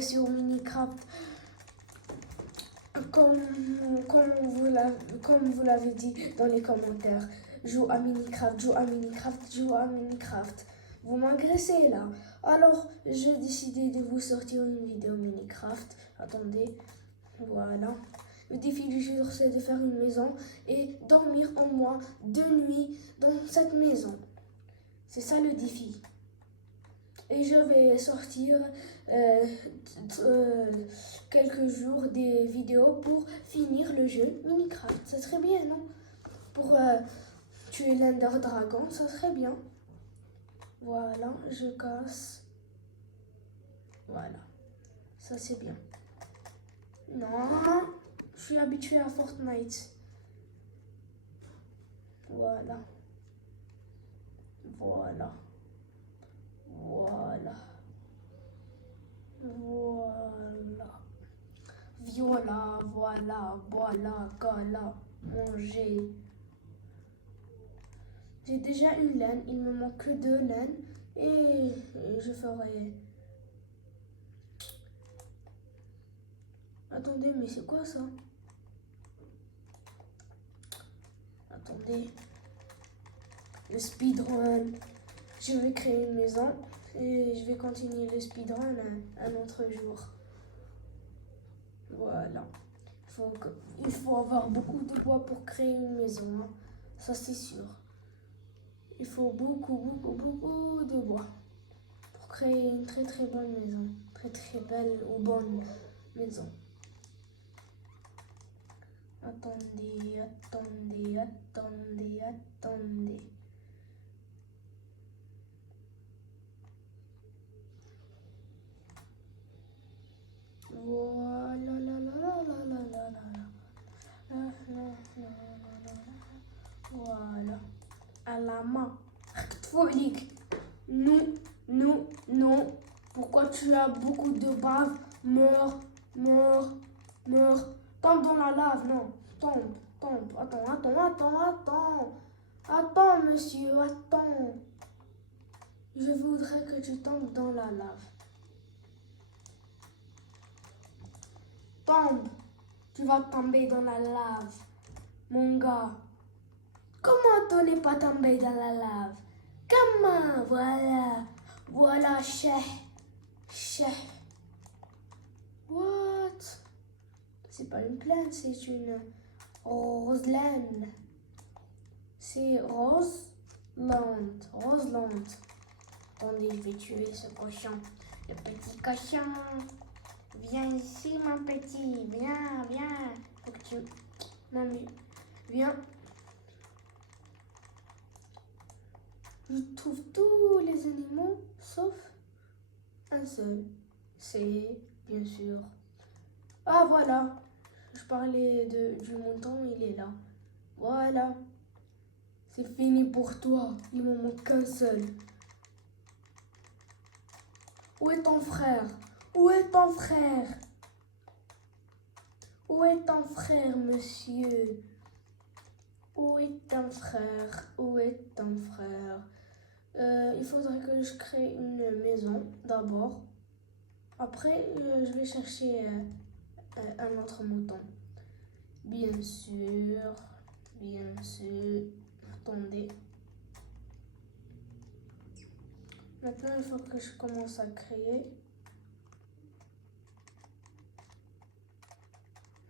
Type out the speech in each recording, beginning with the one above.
sur Minecraft. Comme vous l'avez dit dans les commentaires, joue à Minecraft, joue à Minecraft, joue à Minecraft. Vous m'agressez là. Alors, j'ai décidé de vous sortir une vidéo Minecraft. Attendez, voilà. Le défi du jour, c'est de faire une maison et dormir au moins 2 nuits dans cette maison. C'est ça le défi. Et je vais sortir quelques jours des vidéos pour finir le jeu Minecraft. Ça serait bien, non? Pour tuer l'Ender Dragon, ça serait bien. Voilà, je casse. Voilà, ça c'est bien. Non, je suis habitué à Fortnite. Voilà. Voilà. Voilà. Voilà. Voilà, voilà, voilà, voilà. Manger. J'ai déjà une laine, il me manque que 2 laines et je ferai... Attendez, mais c'est quoi ça? Attendez. Le speedrun. Je vais créer une maison et je vais continuer le speedrun un autre jour. Voilà. Il faut avoir beaucoup de bois pour créer une maison, hein. Ça c'est sûr. Il faut beaucoup de bois pour créer une très bonne maison. Très belle ou bonne maison. Attendez. Voilà. À la main. Non. Pourquoi tu as beaucoup de bave? Meurs. Tombe dans la lave, non. Tombe. Attends, monsieur, attends. Je voudrais que tu tombes dans la lave. Tombe. Tu vas tomber dans la lave. Mon gars. Comment tu n'es pas tombé dans la lave? Comment? Voilà, chef. What? C'est pas une plante, c'est une roselaine. C'est Roseland. Attendez, je vais tuer ce cochon. Le petit cochon. Viens ici, mon petit. Viens. Faut que tu... Non, mais... Viens. Je trouve tous les animaux, sauf un seul. C'est, bien sûr... Ah, voilà. Je parlais du mouton, il est là. Voilà. C'est fini pour toi. Il me manque qu'un seul. Où est ton frère? Où est ton frère, monsieur? Où est ton frère? Il faudrait que je crée une maison d'abord. Après, je vais chercher un autre mouton. Bien sûr. Attendez. Maintenant, il faut que je commence à créer.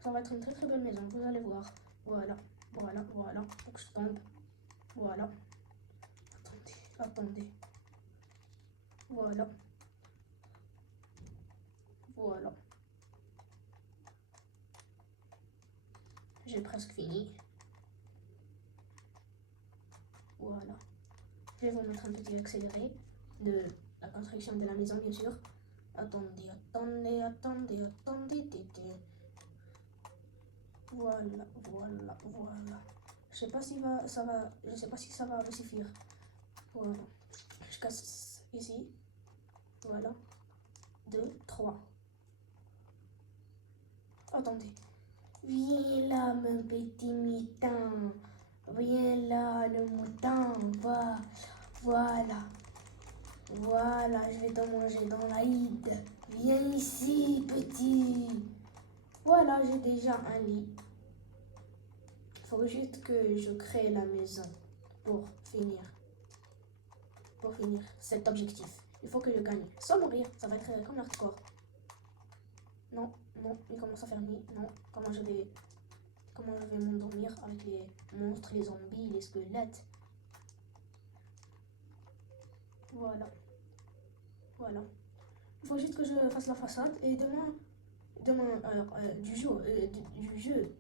Ça va être une très belle maison, vous allez voir. Voilà. Faut que je tombe. Voilà. Attendez. Voilà. J'ai presque fini. Voilà. Je vais vous mettre un petit accéléré de la construction de la maison, bien sûr. Attendez. Voilà. Je sais pas si ça va me suffire. Voilà. Je casse ici. Voilà. 2, 3. Attendez. Viens là, mon petit mouton. Viens là, le mouton. Voilà. Voilà, je vais te manger dans l'Aïd. Viens ici, petit. Voilà, j'ai déjà un lit. Il faut juste que je crée la maison pour finir. Cet objectif. Il faut que je gagne. Sans mourir, ça va être comme l'hardcore. Non, il commence à faire nuit. Non, comment je vais m'endormir avec les monstres, les zombies, les squelettes. Voilà. Il faut juste que je fasse la façade et demain du jeu,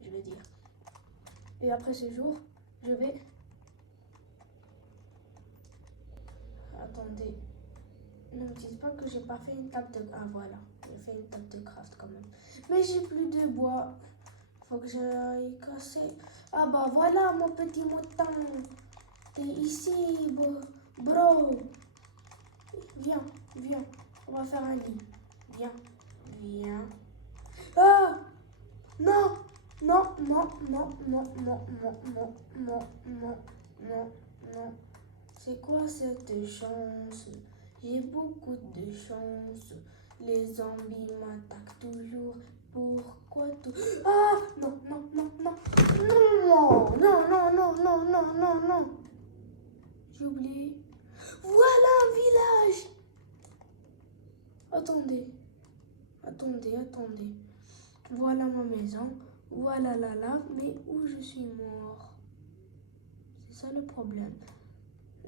je vais dire. Et après ce jour, je vais... Attendez. Ne me dites pas que j'ai pas fait une table de... Ah voilà, j'ai fait une table de craft quand même. Mais j'ai plus de bois. Faut que j'aille casser. Ah bah voilà mon petit mouton. T'es ici, bro. Viens. On va faire un lit. Viens. Ah! Non. C'est quoi cette chance? J'ai beaucoup de chance. Les zombies m'attaquent toujours. Pourquoi tout... Ah! Non. J'ai oublié. Voilà un village! Attendez. Voilà ma maison. Voilà la lave. Mais où je suis mort? C'est ça le problème.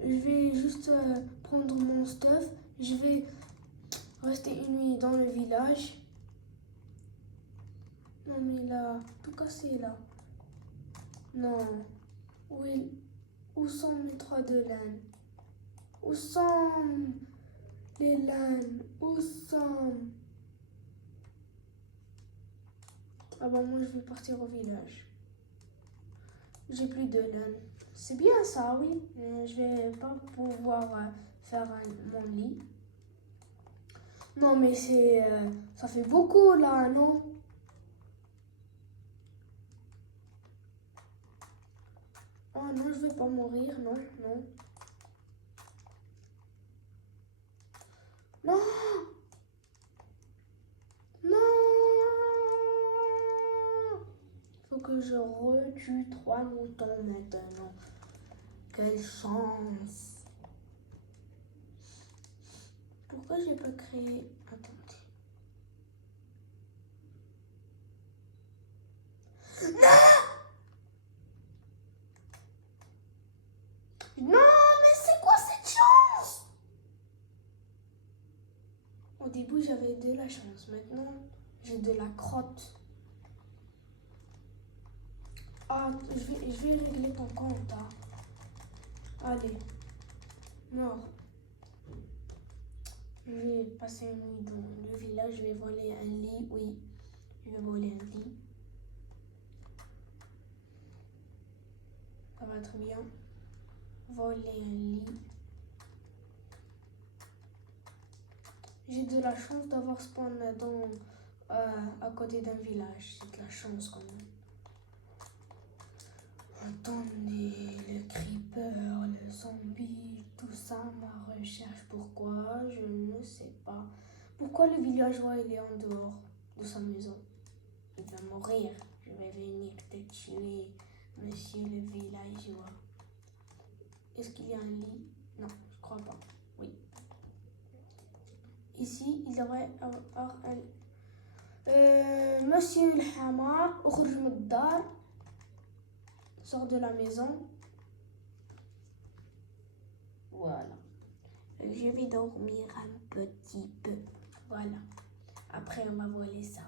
Je vais juste prendre mon stuff. Je vais rester une nuit dans le village. Non mais là, tout cassé là. Non. Où sont mes 3 de laine? Où sont les laines? Où sont... Ah bah moi je vais partir au village. J'ai plus de laine. C'est bien ça, oui. Mais je vais pas pouvoir faire mon lit. Non mais ça fait beaucoup là, non? Oh non, je vais pas mourir, non. Faut que je retue 3 moutons maintenant. Quelle chance. Pourquoi j'ai pas créé... Attendez. Non, mais c'est quoi cette chance? Au début, j'avais de la chance. Maintenant, j'ai de la crotte. Ah, je vais régler ton compte. Hein. Allez. Mort. Je vais passer une nuit dans le village. Je vais voler un lit. Oui, je vais voler un lit. Ça va être bien. Voler un lit. J'ai de la chance d'avoir spawn à côté d'un village. C'est de la chance quand même. Attendez, le creeper, le zombie, tout ça, ma recherche. Pourquoi? Je ne sais pas. Pourquoi le villageois il est en dehors de sa maison? Il va mourir. Je vais venir te tuer, monsieur le villageois. Est-ce qu'il y a un lit? Non, je crois pas. Oui. Ici, il devrait avoir un... Monsieur le hamar, اخرج من الدار. Sors de la maison. Voilà. Je vais dormir un petit peu. Voilà. Après, on va voler ça.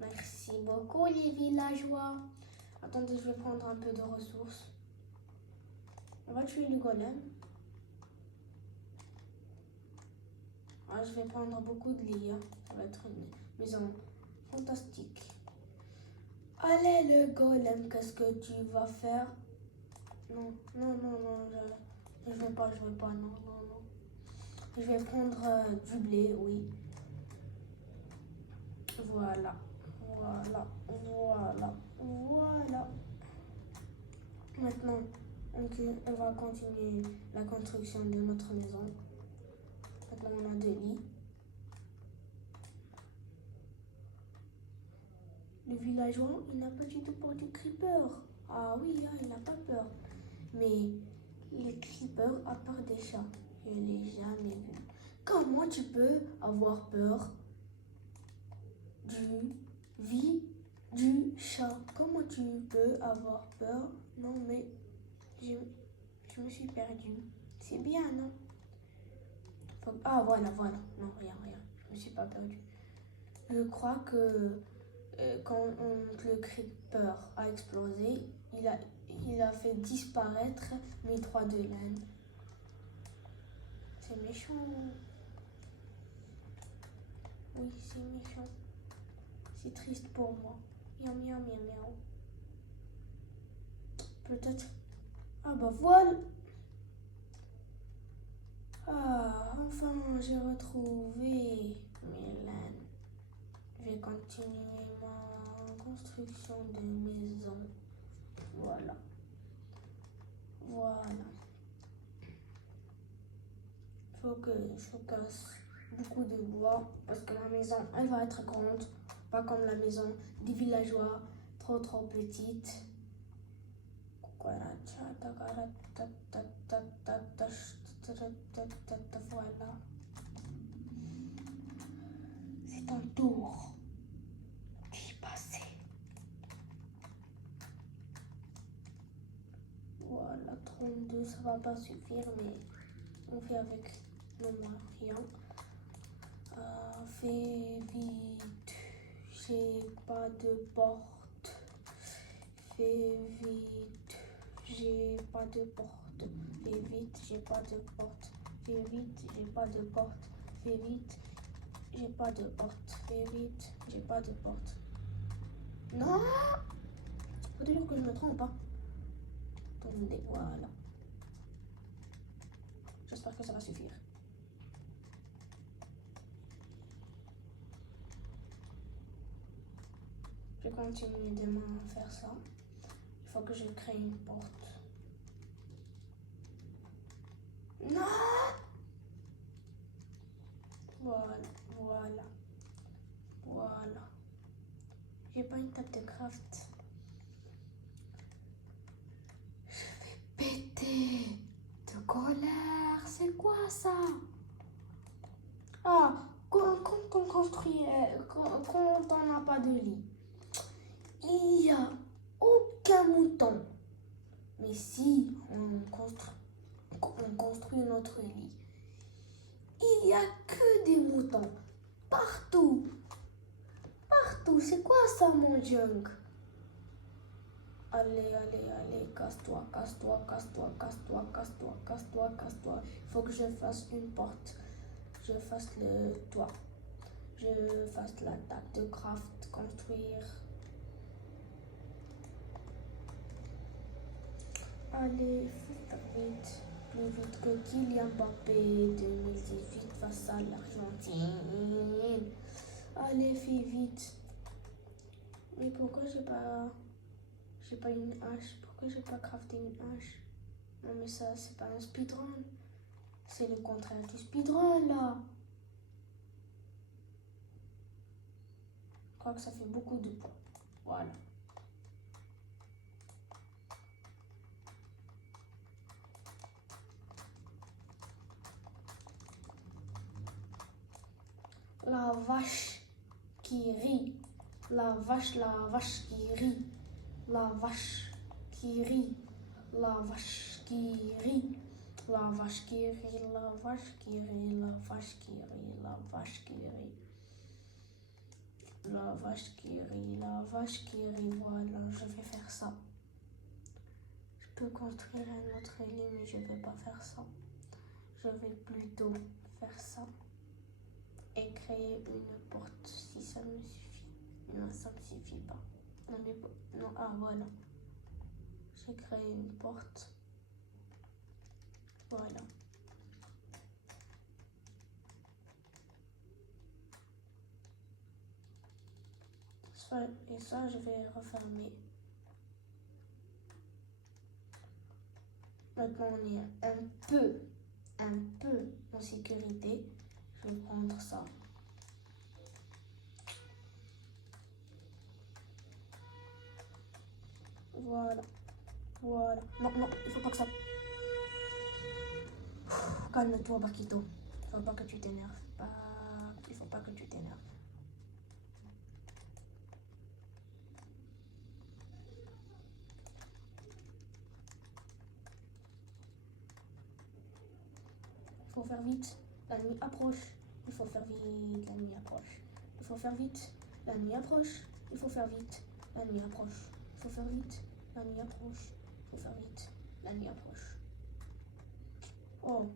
Merci beaucoup, les villageois. Attendez, je vais prendre un peu de ressources. On va tuer le golem. Ah, je vais prendre beaucoup de lits. Hein. Ça va être une maison fantastique. Allez, le golem, qu'est-ce que tu vas faire? Non, je veux pas, non. Je vais prendre du blé, oui. Voilà. Maintenant, on va continuer la construction de notre maison. Maintenant, on a 2 lits. Le villageois, il n'a pas du tout peur du creeper. Ah oui, hein, il n'a pas peur. Mais les creepers a peur des chats. Je ne l'ai jamais vu. Comment tu peux avoir peur du chat? Comment tu peux avoir peur? Non, mais je me suis perdue. C'est bien, non? Ah, voilà. Non, rien. Je me suis pas perdue. Je crois que quand le creeper a explosé, il a fait disparaître mes 3 de laine. C'est méchant. Oui, c'est méchant. C'est triste pour moi. Miaou, miaou, miaou, miaou. Peut-être. Ah bah voilà. Ah, enfin, j'ai retrouvé mes laines. Je vais continuer ma construction de maison. Voilà. Faut que je casse beaucoup de bois parce que ma maison, elle va être grande. Pas comme la maison des villageois, trop petite. Voilà. C'est un tour d'y passer. Voilà, 32, ça va pas suffire, mais on fait avec nos moyens. Fais vite, j'ai pas de porte. Fais vite, j'ai pas de porte. Fais vite, j'ai pas de porte. Fais vite, j'ai pas de porte. Fais vite, j'ai pas de porte. Fais vite, j'ai pas de porte. Non! Faut toujours que je me trompe, hein. Attendez, voilà. J'espère que ça va suffire. Je vais continuer demain à faire ça. Il faut que je crée une porte. Non! Voilà. J'ai pas une table de craft. Je vais péter de colère. C'est quoi ça? Ah, quand on construit, quand on n'a pas de lit, il n'y a aucun mouton. Mais si on construit notre lit, il n'y a que des moutons. Partout. C'est quoi ça, mon junk? Allez, casse-toi. Il faut que je fasse une porte. Je fasse le toit. Je fasse la table de craft, construire. Allez, faut faire vite. Plus vite que Kylian Mbappé 2018 face à l'Argentine. Allez, fais vite. Mais pourquoi j'ai pas une hache? Pourquoi j'ai pas crafté une hache? Non mais ça c'est pas un speedrun. C'est le contraire du speedrun là. Je crois que ça fait beaucoup de points. Voilà. La vache qui rit. La vache qui rit. La vache qui rit. La vache qui rit. La vache qui rit. La vache qui rit. La vache qui rit. La vache qui rit. La vache qui rit. La vache qui rit. Voilà, je vais faire ça. Je peux construire un autre lit, mais je ne vais pas faire ça. Je vais plutôt faire ça. Et créer une porte si ça me suffit. Non, ça me suffit pas. Non, ah voilà. J'ai créé une porte. Voilà. Et ça, je vais refermer. Maintenant, on est un peu en sécurité. Voilà. Non, non, il faut pas que ça... Calme-toi, Barquito. Il faut pas que tu t'énerves. Il faut pas que tu t'énerves. Il faut faire vite. La nuit approche. Il faut faire vite. La nuit approche. Il faut faire vite. La nuit approche. Il faut faire vite. La nuit approche. Il faut faire vite. La nuit approche. Il faut faire vite. La nuit approche. Oh,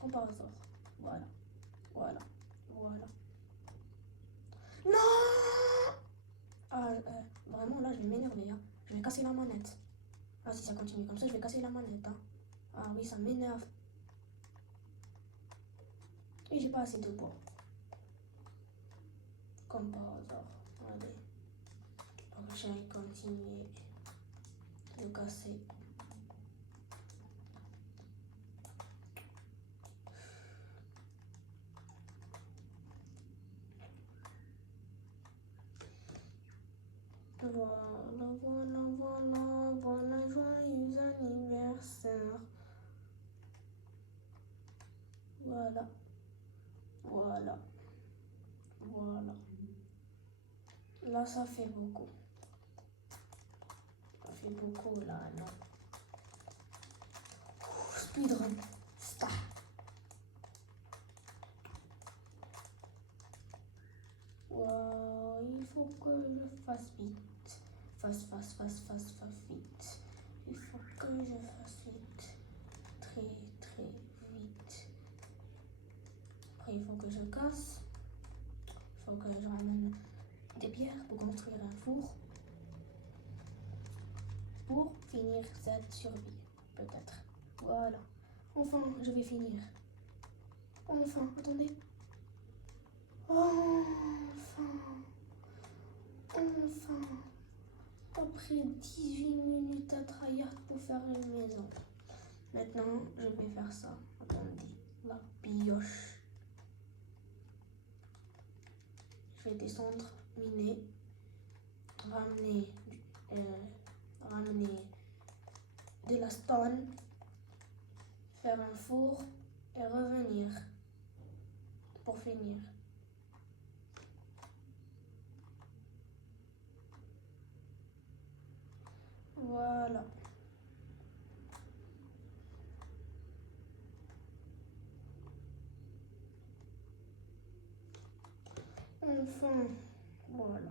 comme par hasard. Voilà. Voilà. Voilà. Non! Ah, vraiment, là, je vais m'énerver. Hein. Je vais casser la manette. Ah, si ça continue comme ça, je vais casser la manette. Hein. Ah oui, ça m'énerve. Et j'ai pas assez de bois. Comme par hasard. Allez. Donc, je vais continuer de casser. Voilà, voilà, voilà, voilà, joyeux anniversaire. Voilà, voilà, voilà. Là, ça fait beaucoup. Ça fait beaucoup, là, non. Speedrun. Stop. Wow, il faut que je fasse vite. Fasse vite. Il faut que je fasse vite. Très, très vite. Après, il faut que je casse. Il faut que je ramène des pierres pour construire un four. Pour finir cette survie, peut-être. Voilà. Enfin, je vais finir. Enfin, attendez. Enfin. Enfin. Après 18 minutes à tryhard pour faire une maison. Maintenant, je vais faire ça. Attendez. La pioche. Je vais descendre, miner, ramener de la stone, faire un four et revenir pour finir. Voilà. Enfin, voilà.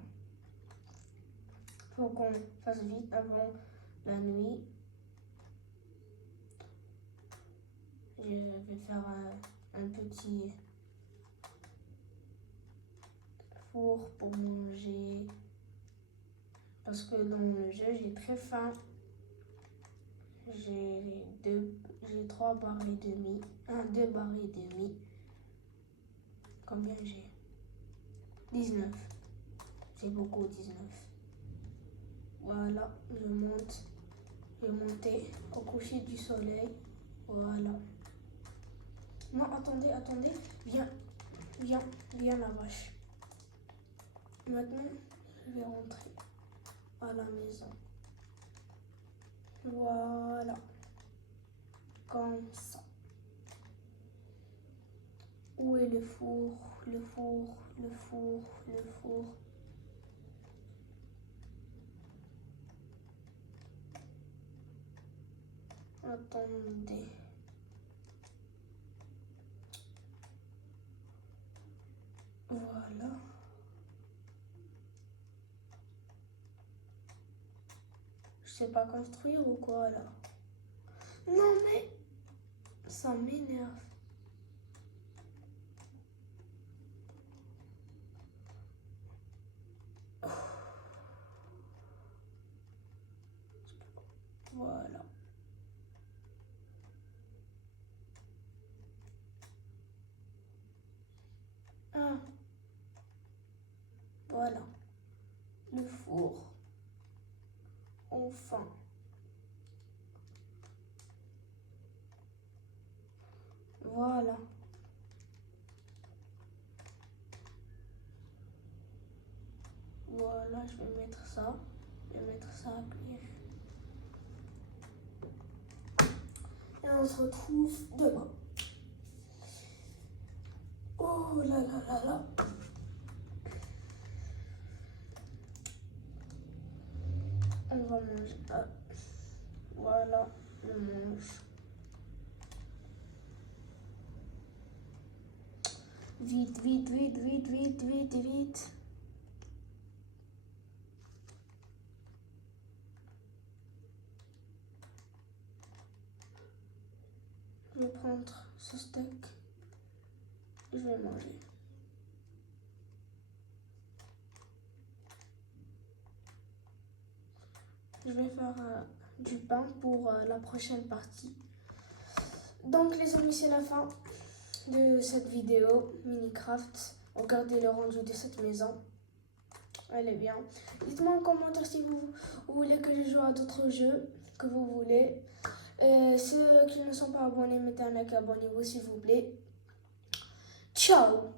Faut qu'on fasse vite avant la nuit. Je vais faire un petit four pour manger. Parce que dans le jeu, j'ai très faim. J'ai 3 barres et demi. 2 barres et demi. Combien j'ai? 19. C'est beaucoup, 19. Voilà, je monte. Je vais monter au coucher du soleil. Voilà. Non, attendez. Viens la vache. Maintenant, je vais rentrer à la maison. Voilà. Comme ça. Où est le four? Le four. Attendez. Voilà. Je sais pas construire ou quoi là? Non mais ça m'énerve. Voilà. Ah. Voilà. Le four. Enfin. Voilà. Voilà, je vais mettre ça. Je vais mettre ça à cuire. on se retrouve demain. Oh là là là là. On va manger. Ah. Voilà, on mange. Vite, vite, vite, vite, vite, vite, vite. Je vais prendre ce steak et je vais manger. Je vais faire du pain pour la prochaine partie. Donc les amis, c'est la fin de cette vidéo Minecraft. Regardez le rendu de cette maison. Elle est bien. Dites-moi en commentaire si vous voulez que je joue à d'autres jeux que vous voulez. Ceux qui ne sont pas abonnés, mettez un like, abonnez-vous s'il vous plaît. Ciao!